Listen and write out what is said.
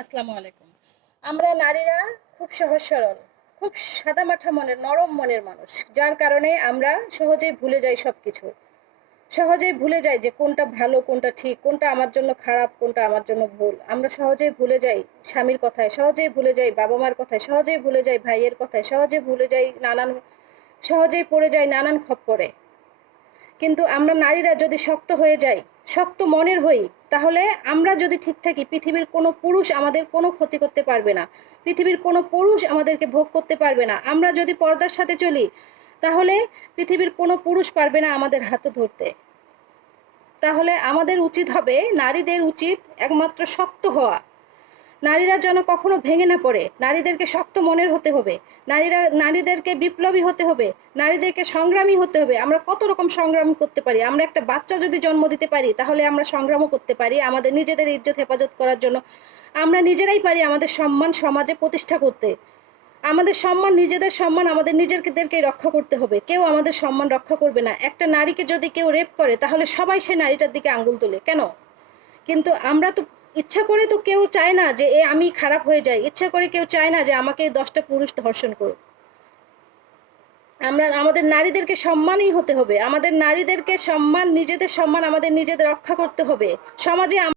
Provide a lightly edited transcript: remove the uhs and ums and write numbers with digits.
আসসালামু আলাইকুম। আমরা নারীরা খুব সহজ সরল, খুব সাদামাঠা মনের, নরম মনের মানুষ, যার কারণে আমরা সহজেই ভুলে যাই সবকিছু। সহজেই ভুলে যাই যে কোনটা ভালো, কোনটা ঠিক, কোনটা আমার জন্য খারাপ, কোনটা আমার জন্য ভুল। আমরা সহজেই ভুলে যাই স্বামীর কথায়, সহজেই ভুলে যাই বাবা মার কথায়, সহজেই ভুলে যাই ভাইয়ের কথায়, সহজে ভুলে যাই সহজেই পড়ে যাই নানান খপ্পরে। কিন্তু আমরা নারীরা যদি শক্ত হয়ে যাই, শক্ত মনের হই, তাহলে আমরা যদি ঠিক থাকি, পৃথিবীর কোনো পুরুষ আমাদের কোনো ক্ষতি করতে পারবে না। পৃথিবীর কোনো পুরুষ আমাদেরকে ভোগ করতে পারবে না। আমরা যদি পর্দার সাথে চলি, তাহলে পৃথিবীর কোনো পুরুষ পারবে না আমাদের হাত ধরতে। তাহলে আমাদের উচিত হবে, নারীদের উচিত একমাত্র শক্ত হওয়া। নারীরা যেন কখনো ভেঙে না পড়ে। নারীদেরকে শক্ত মনের হতে হবে। নারীদেরকে বিপ্লবী হতে হবে। নারীদেরকে সংগ্রামী হতে হবে। আমরা কত রকম সংগ্রাম করতে পারি। আমরা একটা বাচ্চা যদি জন্ম দিতে পারি, তাহলে আমরা সংগ্রামও করতে পারি আমাদের নিজেদের ইজ্জত হেফাজত করার জন্য। আমরা নিজেরাই পারি আমাদের সম্মান সমাজে প্রতিষ্ঠা করতে। আমাদের সম্মান, নিজেদের সম্মান আমাদের নিজেদেরকেই রক্ষা করতে হবে। কেউ আমাদের সম্মান রক্ষা করবে না। একটা নারীকে যদি কেউ রেপ করে, তাহলে সবাই সেই নারীটার দিকে আঙ্গুল তোলে কেন? কিন্তু আমরা তো ইচ্ছা করে তো কেউ চায় না যে আমি খারাপ হয়ে যাই। ইচ্ছা করে কেউ চায় না যে আমাকে 10টা পুরুষ ধর্ষণ করুক। আমরা আমাদের নারীদেরকে সম্মানই হতে হবে। আমাদের নারীদেরকে সম্মান, নিজেদের সম্মান আমাদের নিজেদের রক্ষা করতে হবে। সমাজে